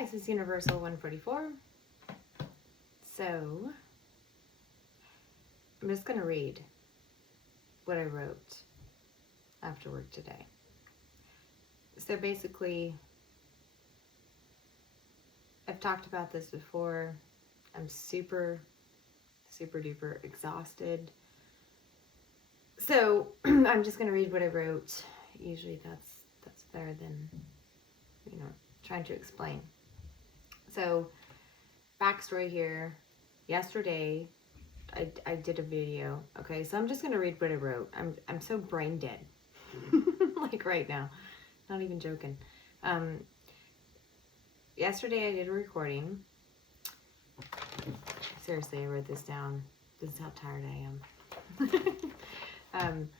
This is Universal 144. So, I'm just going to read what I wrote after work today. So basically, I've talked about this before. I'm super duper exhausted. So, I'm just going to read what I wrote. Usually that's better than, trying to explain. So, backstory here. Yesterday, I did a video. Okay, so I'm just gonna read what I wrote. I'm so brain dead, like right now. Not even joking. Yesterday I did a recording. Seriously, I wrote this down. This is how tired I am.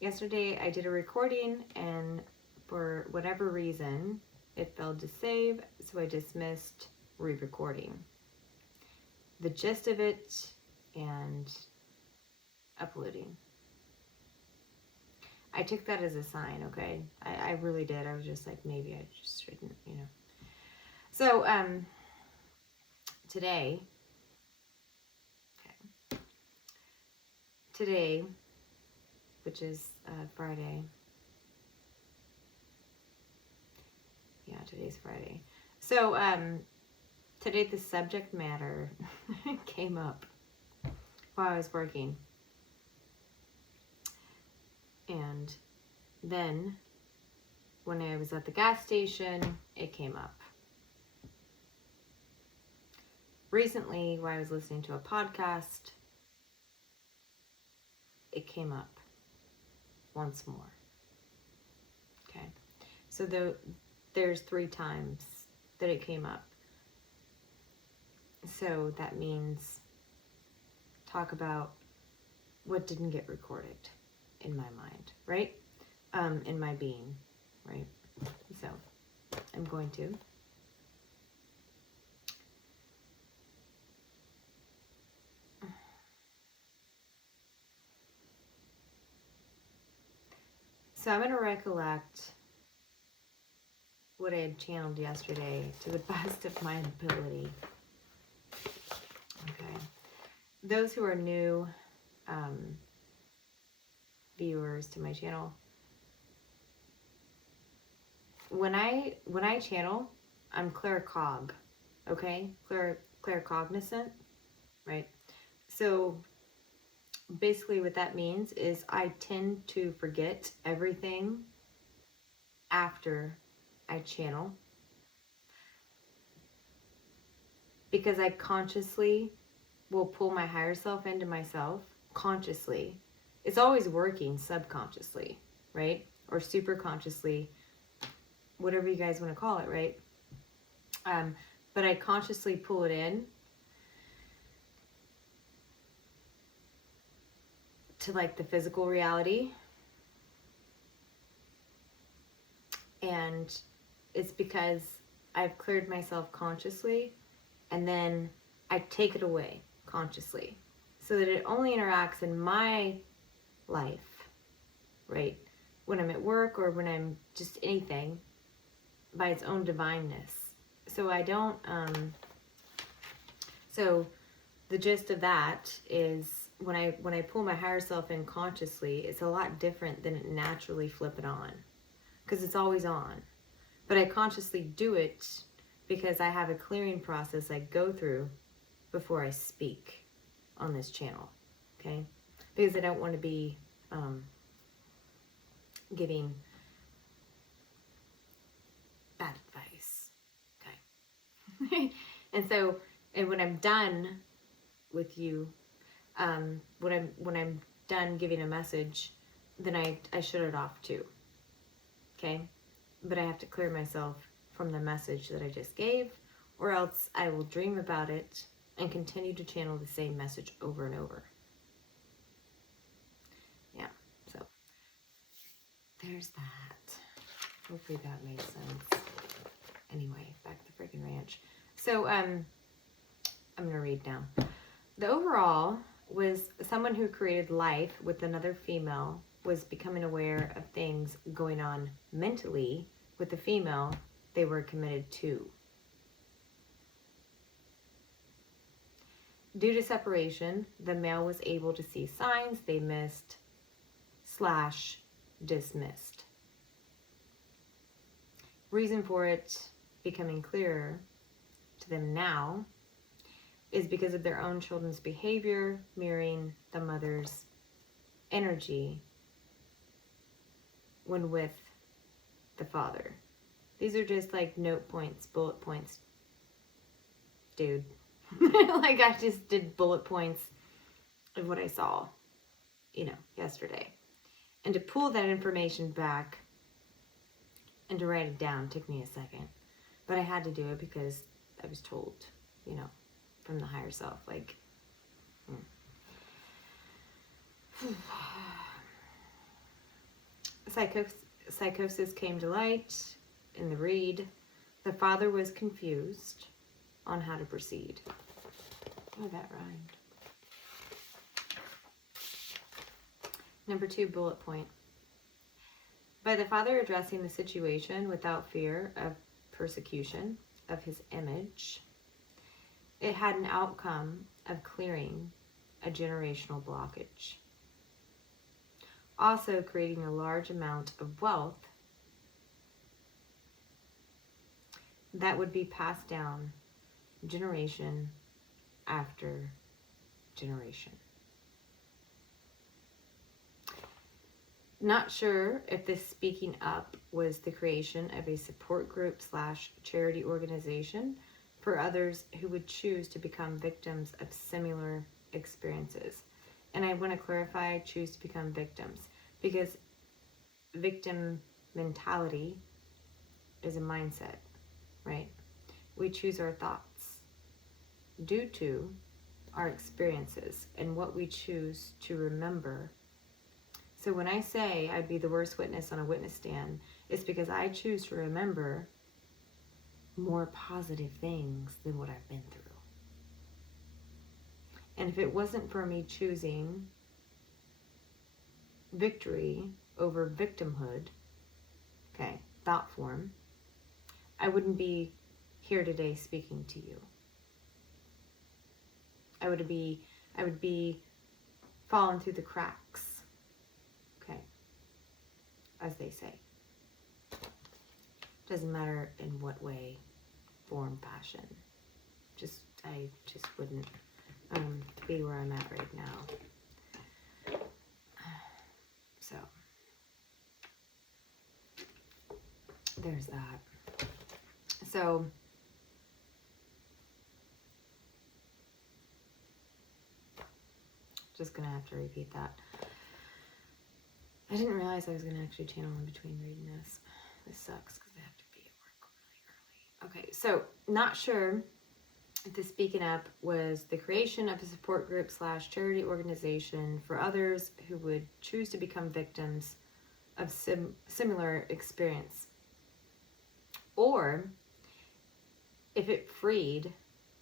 Yesterday I did a recording, and for whatever reason, it failed to save, so I dismissed re-recording. The gist of it and uploading. I took that as a sign, okay? I really did. I was just like, maybe I just shouldn't, So, today, which is Friday. Yeah, today's Friday. So, today the subject matter came up while I was working. And then when I was at the gas station, it came up. Recently, while I was listening to a podcast, it came up once more. Okay. So there's 3 times that it came up. So that means talk about what didn't get recorded in my mind, right? In my being, right? So I'm going to. So I'm going to recollect what I had channeled yesterday to the best of my ability. Okay. Those who are new viewers to my channel, when I channel, I'm claircog, okay? Claircognizant, right? So basically what that means is I tend to forget everything after I channel, because I consciously will pull my higher self into myself consciously. It's always working subconsciously, right? Or super consciously, whatever you guys want to call it, right? But I consciously pull it in to like the physical reality. And it's because I've cleared myself consciously, and then I take it away consciously so that it only interacts in my life, right? When I'm at work or when I'm just anything, by its own divineness. So I don't, so the gist of that is when I pull my higher self in consciously, it's a lot different than it naturally flip it on, because it's always on. But I consciously do it because I have a clearing process I go through before I speak on this channel, okay? Because I don't want to be giving bad advice, okay? and when I'm done with you, when I'm done giving a message, then I shut it off too, okay? But I have to clear myself from the message that I just gave, or else I will dream about it and continue to channel the same message over and over. Yeah, so there's that. Hopefully that made sense. Anyway, back to the freaking ranch. So, I'm going to read now. The overall was someone who created life with another female was becoming aware of things going on mentally with the female they were committed to. Due to separation, the male was able to see signs they missed / dismissed. Reason for it becoming clearer to them now is because of their own children's behavior mirroring the mother's energy when with the father. These are just like note points, bullet points, dude. Like I just did bullet points of what I saw, yesterday. And to pull that information back and to write it down took me a second. But I had to do it because I was told, from the higher self, like, Psychosis came to light in the read. The father was confused on how to proceed. Oh, that rhymed. Number 2 bullet point. By the father addressing the situation without fear of persecution of his image, it had an outcome of clearing a generational blockage. Also creating a large amount of wealth that would be passed down generation after generation. Not sure if this speaking up was the creation of a support group / charity organization for others who would choose to become victims of similar experiences. And I want to clarify, choose to become victims, because victim mentality is a mindset, right? We choose our thoughts due to our experiences and what we choose to remember. So when I say I'd be the worst witness on a witness stand, it's because I choose to remember more positive things than what I've been through. And if it wasn't for me choosing victory over victimhood, thought form, I wouldn't be here today speaking to you. I would be falling through the cracks, as they say. Doesn't matter in what way, form, fashion. I just wouldn't be where I'm at right now. So, there's that. So, just gonna have to repeat that. I didn't realize I was gonna actually channel in between reading this. This sucks because I have to be at work really early. Okay, so not sure if the speaking up was the creation of a support group / charity organization for others who would choose to become victims of similar experience, or if it freed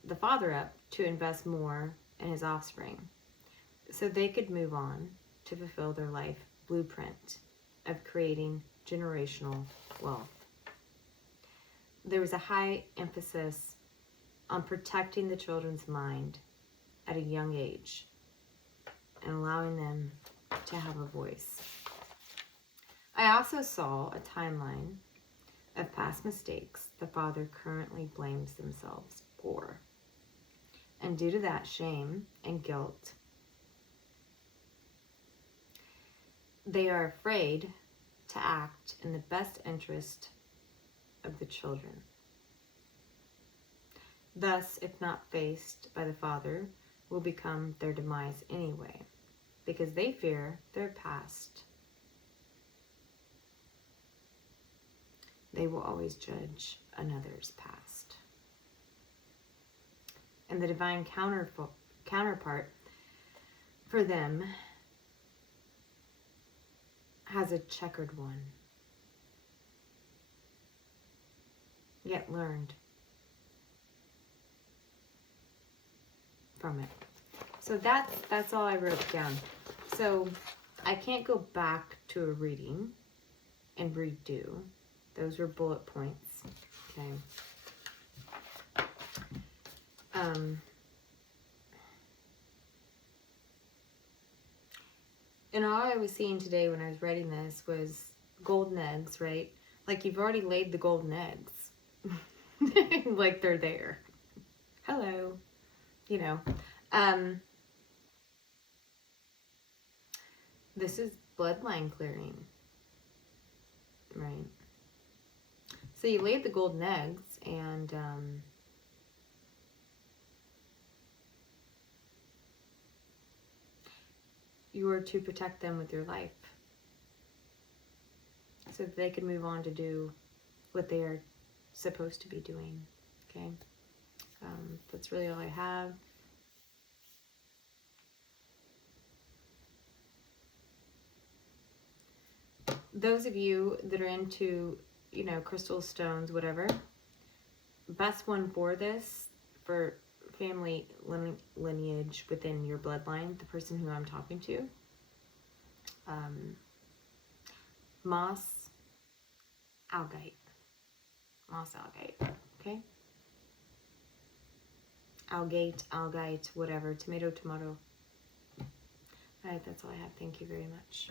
the father up to invest more in his offspring so they could move on to fulfill their life blueprint of creating generational wealth. There was a high emphasis on protecting the children's mind at a young age and allowing them to have a voice. I also saw a timeline of past mistakes the father currently blames themselves for. And due to that shame and guilt, they are afraid to act in the best interest of the children. Thus, if not faced by the father, will become their demise anyway, because they fear their past. They will always judge another's past. And the divine counterpart for them has a checkered one, yet learned from it. So that's all I wrote down. So I can't go back to a reading and redo. Those were bullet points. Okay. And all I was seeing today when I was writing this was golden eggs, right? Like you've already laid the golden eggs. Like they're there. Hello. You know. This is bloodline clearing. Right. So you laid the golden eggs and you were to protect them with your life so that they could move on to do what they are supposed to be doing. Okay. That's really all I have. Those of you that are into, you know, crystals, stones, whatever, best one for this, for family lineage within your bloodline, the person who I'm talking to, moss algite. Moss algite. Okay? Algite, whatever. Tomato. All right, that's all I have. Thank you very much.